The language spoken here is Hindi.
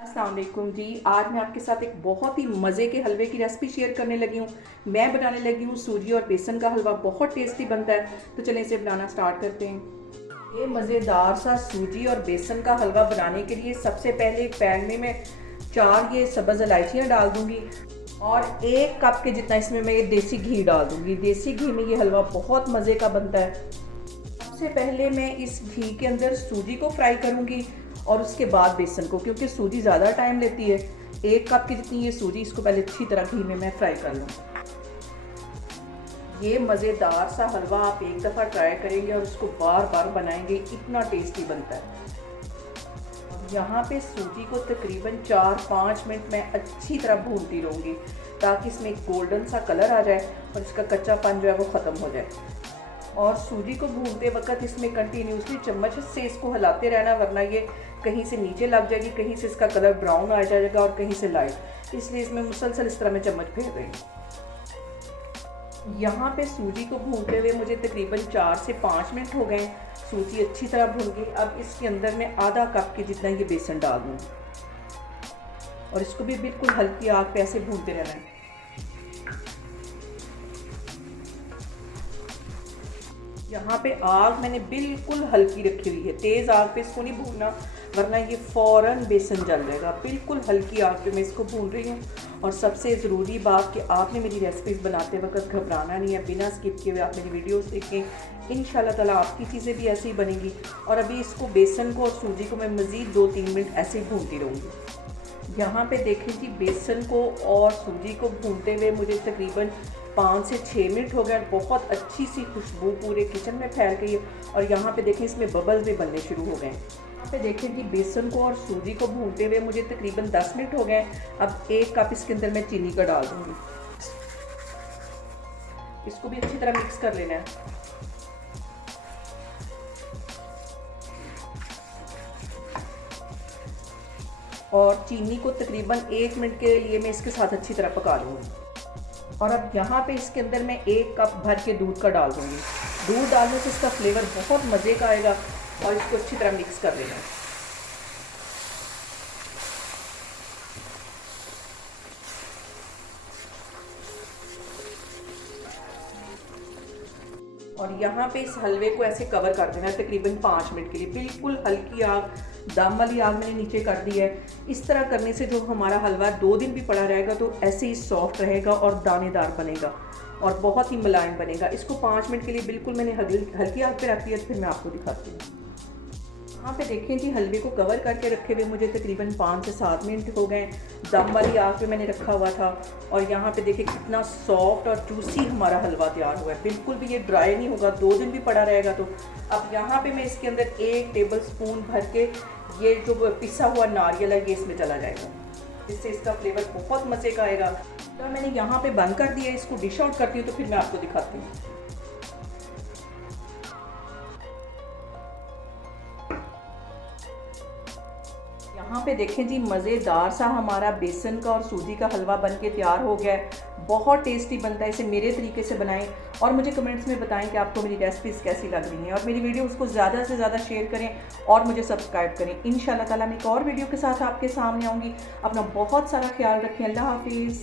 अस्सलाम वालेकुम जी। आज मैं आपके साथ एक बहुत ही मज़े के हलवे की रेसिपी शेयर करने लगी हूँ। मैं बनाने लगी हूँ सूजी और बेसन का हलवा। बहुत टेस्टी बनता है, तो चलें इसे बनाना स्टार्ट करते हैं। ये मज़ेदार सा सूजी और बेसन का हलवा बनाने के लिए सबसे पहले एक पैन में मैं 4 ये सब्ज़ इलायचियाँ डाल दूँगी और 1 कप के जितना इसमें मैं ये देसी घी डाल दूँगी। देसी घी में ये हलवा बहुत मज़े का बनता है। सबसे पहले मैं इस घी के अंदर सूजी को फ्राई करूँगी और उसके बाद बेसन को, क्योंकि सूजी ज़्यादा टाइम लेती है। 1 कप की जितनी ये सूजी, इसको पहले अच्छी तरह घी में मैं फ्राई कर लूँ। ये मज़ेदार सा हलवा आप एक दफ़ा ट्राई करेंगे और उसको बार बार बनाएंगे, इतना टेस्टी बनता है। यहाँ पे सूजी को तकरीबन 4-5 मिनट मैं अच्छी तरह भूनती रहूँगी ताकि इसमें एक गोल्डन सा कलर आ जाए और इसका कच्चापन जो है वो ख़त्म हो जाए। और सूजी को भूनते वक्त इसमें कंटिन्यूसली चम्मच से इसको हिलाते रहना, वरना ये कहीं से नीचे लग जाएगी, कहीं से इसका कलर ब्राउन आ जाएगा और कहीं से लाइट। इसलिए इसमें मुसलसल इस तरह मैं चम्मच फेर रही हूँ। यहाँ पे सूजी को भूनते हुए मुझे तकरीबन 4 से 5 मिनट हो गए। सूजी अच्छी तरह भून गई। अब इसके अंदर मैं आधा कप के जितना ये बेसन डाल दूँ और इसको भी बिल्कुल हल्की आग पे ऐसे भूनते रहना है। यहाँ पे आग मैंने बिल्कुल हल्की रखी हुई है, तेज़ आग पे इसको नहीं भूनना, वरना ये फ़ौरन बेसन जल जाएगा। बिल्कुल हल्की आग पे मैं इसको भून रही हूँ। और सबसे ज़रूरी बात कि आपने मेरी रेसिपीज़ बनाते वक्त घबराना नहीं है, बिना स्किप किए हुए आप मेरी वीडियोस देखें। इंशाल्लाह ताला आपकी चीज़ें भी ऐसे ही बनेंगी। और अभी इसको बेसन को और सूजी को मैं मज़ीद 2-3 मिनट ऐसे ही भूनती रहूँगी। यहाँ पे देखें जी, बेसन को और सूजी को भूनते हुए मुझे तकरीबन 5 से 6 मिनट हो गए। बहुत अच्छी सी खुशबू पूरे किचन में फैल गई है। और यहाँ पे देखें इसमें बबल्स भी बनने शुरू हो गए। यहाँ पे देखें कि बेसन को और सूजी को भूनते हुए मुझे तकरीबन 10 मिनट हो गए। अब 1 कप इसके अंदर मैं चीनी का डाल दूँगी। इसको भी अच्छी तरह मिक्स कर लेना है। और चीनी को तकरीबन 1 मिनट के लिए मैं इसके साथ अच्छी तरह पका लूँगी। और अब यहाँ पे इसके अंदर मैं 1 कप भर के दूध का डाल दूँगी। दूध डालने से इसका फ्लेवर बहुत मज़े का आएगा। और इसको अच्छी तरह मिक्स कर लेना है। और यहाँ पे इस हलवे को ऐसे कवर कर देना है तकरीबन 5 मिनट के लिए। बिल्कुल हल्की आग, दम वाली आग मैंने नीचे कर दी है। इस तरह करने से जो हमारा हलवा 2 दिन भी पड़ा रहेगा तो ऐसे ही सॉफ्ट रहेगा और दानेदार बनेगा और बहुत ही मुलायम बनेगा। इसको 5 मिनट के लिए बिल्कुल मैंने हल्की आग पे रख दिया। फिर मैं आपको दिखाती हूँ। यहाँ पे देखें जी, हलवे को कवर करके रखे हुए मुझे तकरीबन 5 से 7 मिनट हो गए। दम वाली आग पे मैंने रखा हुआ था। और यहाँ पे देखें कितना सॉफ्ट और जूसी हमारा हलवा तैयार हुआ है। बिल्कुल भी ये ड्राई नहीं होगा, 2 दिन भी पड़ा रहेगा। तो अब यहाँ पे मैं इसके अंदर 1 टेबल स्पून भर के ये जो पिसा हुआ नारियल है ये इसमें चला जाएगा। इससे इसका फ्लेवर बहुत मज़े का आएगा। तो मैंने यहाँ पे बंद कर दिया, इसको डिश आउट करती हूँ तो फिर मैं आपको दिखाती हूँ। यहाँ पे देखें जी, मज़ेदार सा हमारा बेसन का और सूजी का हलवा बनके तैयार हो गया है। बहुत टेस्टी बनता है। इसे मेरे तरीके से बनाएं और मुझे कमेंट्स में बताएं कि आपको मेरी रेसिपीज़ कैसी लग रही हैं। और मेरी वीडियो उसको ज़्यादा से ज़्यादा शेयर करें और मुझे सब्सक्राइब करें। इंशाल्लाह ताला मैं एक और वीडियो के साथ आपके सामने आऊँगी। अपना बहुत सारा ख्याल रखें। अल्लाह हाफिज़।